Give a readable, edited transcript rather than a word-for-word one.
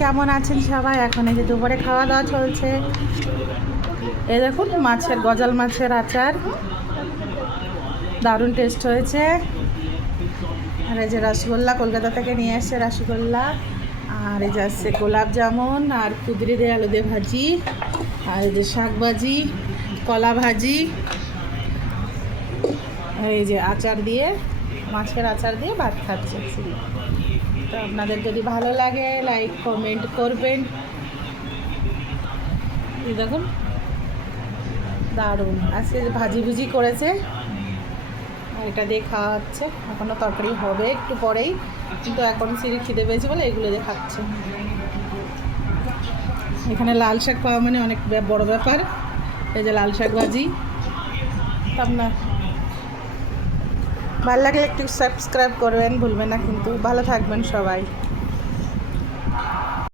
কেমন আছেন সবাই? এখন এই যে দুপুরে খাওয়া দাওয়া চলছে। এই দেখুন মাছের গজাল মাছের আচার, দারুণ টেস্ট হয়েছে। আর এই যে রসগোল্লা কলকাতা থেকে নিয়ে এসছে রসগোল্লা, আর এই যে আসছে গোলাপ জামুন, আর কুদরি দিয়ে আলু দিয়ে ভাজি, আর এই যে শাক ভাজি, কলা ভাজি, আর এই যে আচার দিয়ে, মাছের আচার দিয়ে ভাত খাচ্ছে। তো আপনাদের যদি ভালো লাগে লাইক কমেন্ট করবেন। এই দেখুন দারুণ আজকে ভাজি ভুজি করেছে, আর এটা দিয়ে খাওয়া হচ্ছে। এখনও তরকারি হবে একটু পরেই, কিন্তু এখন সিঁড়ি খিদে পেয়েছে বলে এগুলো দিয়ে খাচ্ছে। এখানে লাল শাক পাওয়া মানে অনেক বড় ব্যাপার। এই যে লাল শাক ভাজি। আপনার ভালো লাগলে একটু সাবস্ক্রাইব করবেন, ভুলবেন না কিন্তু। ভালো থাকবেন সবাই।